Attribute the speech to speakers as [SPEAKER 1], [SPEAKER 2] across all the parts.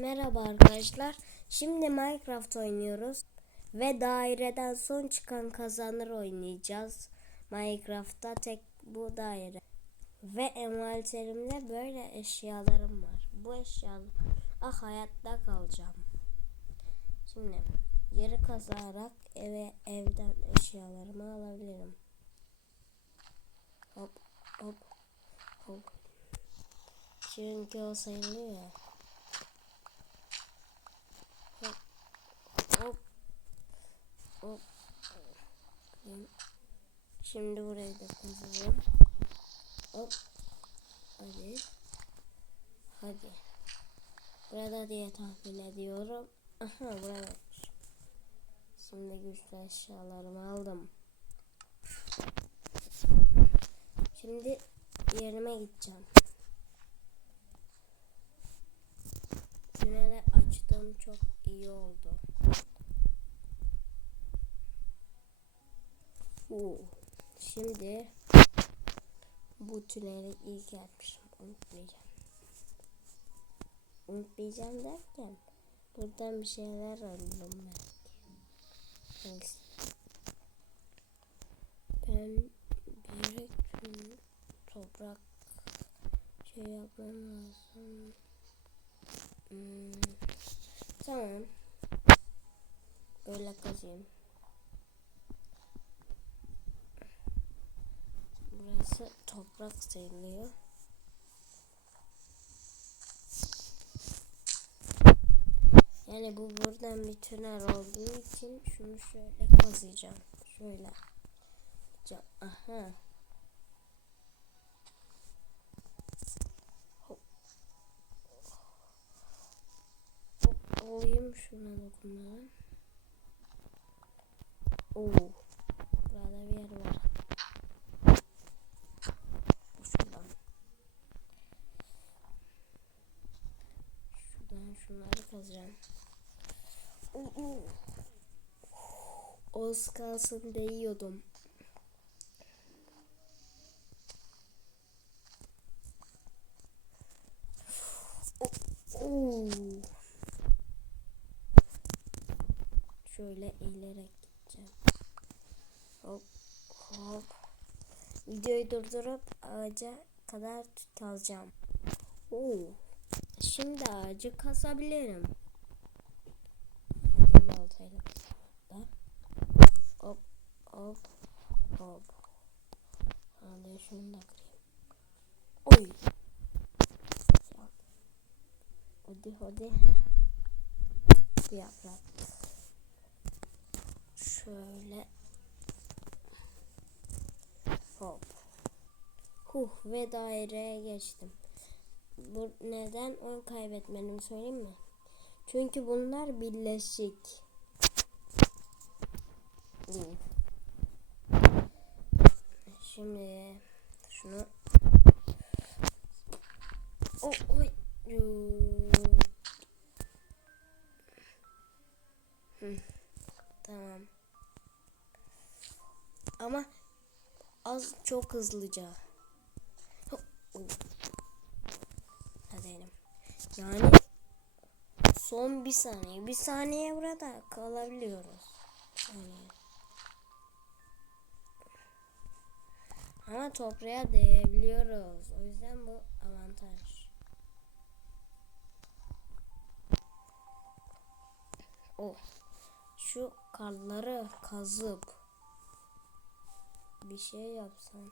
[SPEAKER 1] Merhaba arkadaşlar. Şimdi Minecraft oynuyoruz. Ve daireden son çıkan kazanır oynayacağız. Minecraft'ta tek bu daire. Ve envanterimde böyle eşyalarım var. Bu eşyalar ah hayatta kalacağım. Şimdi yeri kazarak eve evden eşyalarımı alabilirim. Hop hop hop. Çünkü o sayılıyor ya. Hop hop hop. Şimdi burayı da kazalım. Hop. Hadi. Hadi. Burada diye tahmin ediyorum. Aha buradaymış. Şimdi güçlü eşyalarımı aldım. Şimdi yerime gideceğim. Tüneli açtım çok iyi oldu. Oo. Şimdi bu tüneli ilk yapmışım. Unutmayacağım. Unutmayacağım derken buradan bir şeyler aldım belki. Neyse. Ben direkt toprak şey yapmam lazım. Hmm. Tamam. Böyle kazayım. Burası toprak sayılıyor. Yani bu buradan bir tünel olduğu için şunu şöyle kazıyacağım. Şöyle. Aha. Hop. Hop, Alayım şuna dokunmadan. Oo. Burada bir yer var. Şuradan. Şuradan şunları kazacağım. Az kalsın değiyordum. Şöyle eğilerek gideceğim. Hop hop. Videoyu durdurup ağaca kadar kalacağım. Oo. Şimdi ağacı kasabilirim. Hadi baltayla kazalım. Hop hop hop. Hadi şunu da kırayım. Oy. Hadi hadi. Bu yaprak. Şöyle. Hop. Huh ve daireye geçtim. Bu neden oyun kaybetmedim söyleyeyim mi? Çünkü bunlar birleşik. Şimdi şunu Oh, oy. Tamam. Ama az çok hızlıca. Yani son bir saniye. Bir saniye burada kalabiliyoruz. Saniye. Ama toprağa değebiliyoruz. O yüzden bu avantaj. Oh. Şu karları kazıp bir şey yapsam.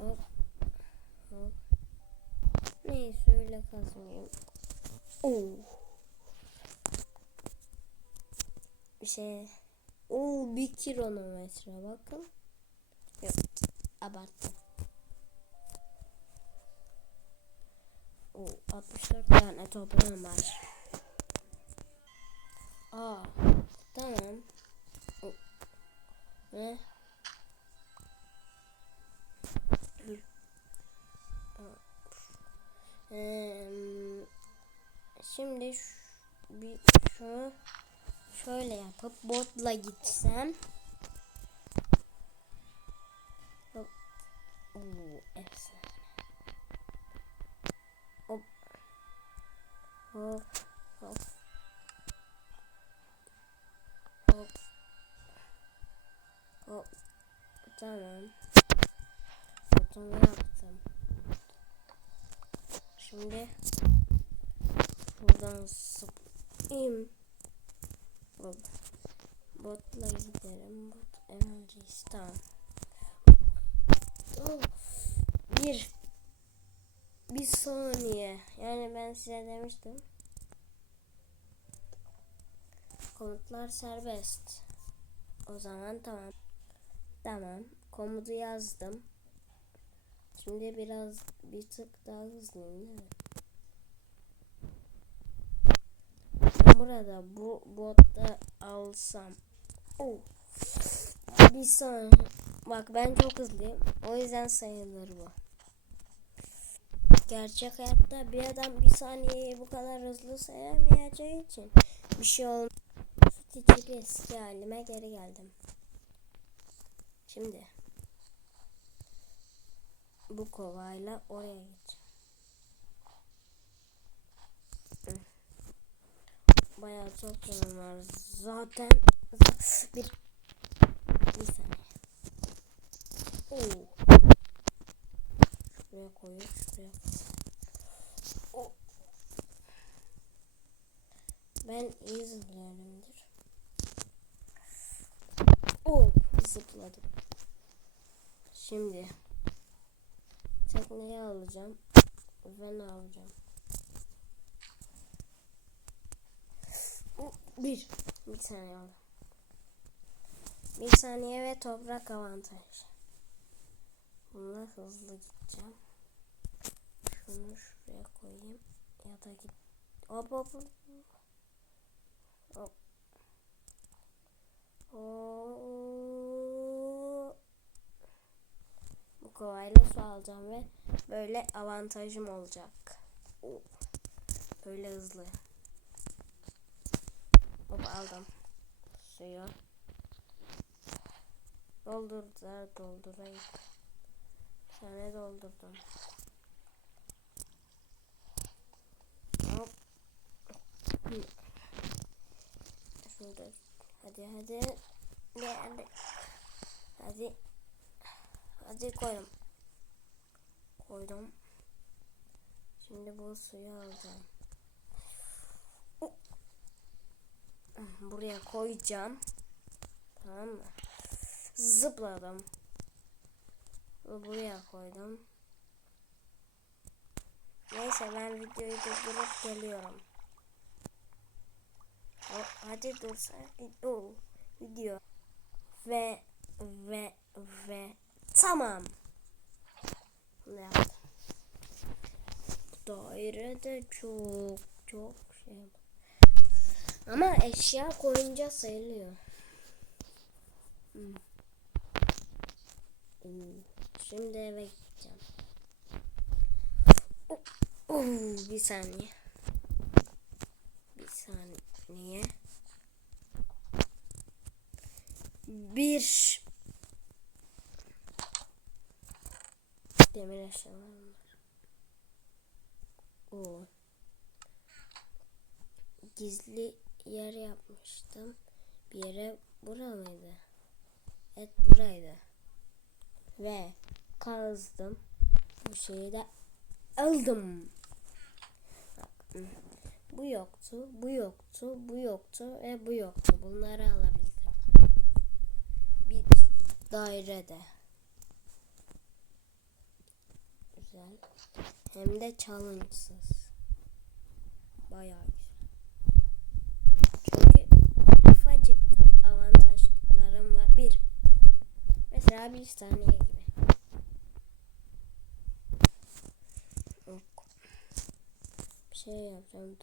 [SPEAKER 1] Hop. Hop. Neyse öyle kazmayayım. Oo. Bir şey. Oo bir kilometre bakın. Yok abarttım. Oo 64 tane toprağım var. Aa tamam. Oo. Ne? Şimdi şu, bir şu şöyle yapıp botla gitsem. Tamam. Yaptım. Şimdi buradan zıplayayım. Hop. Botla giderim. Bot. Oh. Bir bir saniye. Yani ben size demiştim. Komutlar serbest. O zaman tamam. Tamam. Komutu yazdım. Şimdi biraz bir tık daha hızlıyım değil mi? Burada bu botta alsam. Oh. Bir saniye. Bak ben çok hızlıyım. O yüzden sayılır bu. Gerçek hayatta bir adam bir saniyeyi bu kadar hızlı sayamayacağı için bir şey olmaz. İçip eski halime geri geldim. Şimdi bu kovayla oraya gideceğim. Bayağı çok canım var. Zaten bir bir saniye. Oo. Şuraya koyuyor, şuraya. Oo. Ben iyi zıplarımdır. Oo, zıpladım. Şimdi tekneyi alacağım ve ne alacağım? Bir, bir saniye aldım. Bir saniye ve toprak avantajı. Bununla hızlı gideceğim. Şunu şuraya koyayım. Ya da git. Hop hop. Hop. Oo. Kovayla su alacağım ve böyle avantajım olacak. Oo. Böyle hızlı. Hop aldım. Suyu. Doldur da doldurayım. Tane doldurdum. Hop. Şurada. Hadi hadi. Hadi hadi. Hadi. Koydum. Koydum. Şimdi bu suyu alacağım. Buraya koyacağım. Tamam mı? Zıpladım. Buraya koydum. Neyse ben videoyu durdurup geliyorum. Hadi dursa video ve ve ve tamam. Yaptım? Daire de çok çok şey. Ama eşya koyunca sayılıyor. Hmm. Hmm. Şimdi eve gideceğim. Oh, oh, bir saniye. Bir saniye. Bir demir eşyalarım var. Oo. Gizli yer yapmıştım. Bir yere bura mıydı? Evet buraydı. Ve kazdım. Bu şeyi de aldım. Bu yoktu, bu yoktu, bu yoktu ve bu yoktu. Bunları alabildim. Bir dairede. Güzel. Hem de challenge'sız. Bayağı 1. Mesela 1 saniye gibi. Yok. Bir şey yapacağım.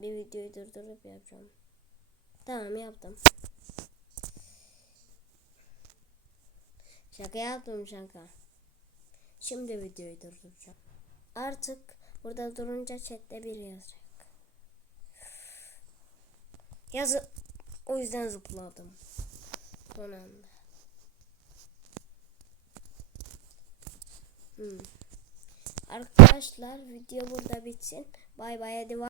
[SPEAKER 1] Bir videoyu durdurup yapacağım. Tamam yaptım. Şaka yaptım şaka. Şimdi videoyu durduracağım. Artık burada durunca chatte biri yazacak. Yazı o yüzden zıpladım. Son. Hmm. Arkadaşlar video burada bitsin. Bay bay hadi bay.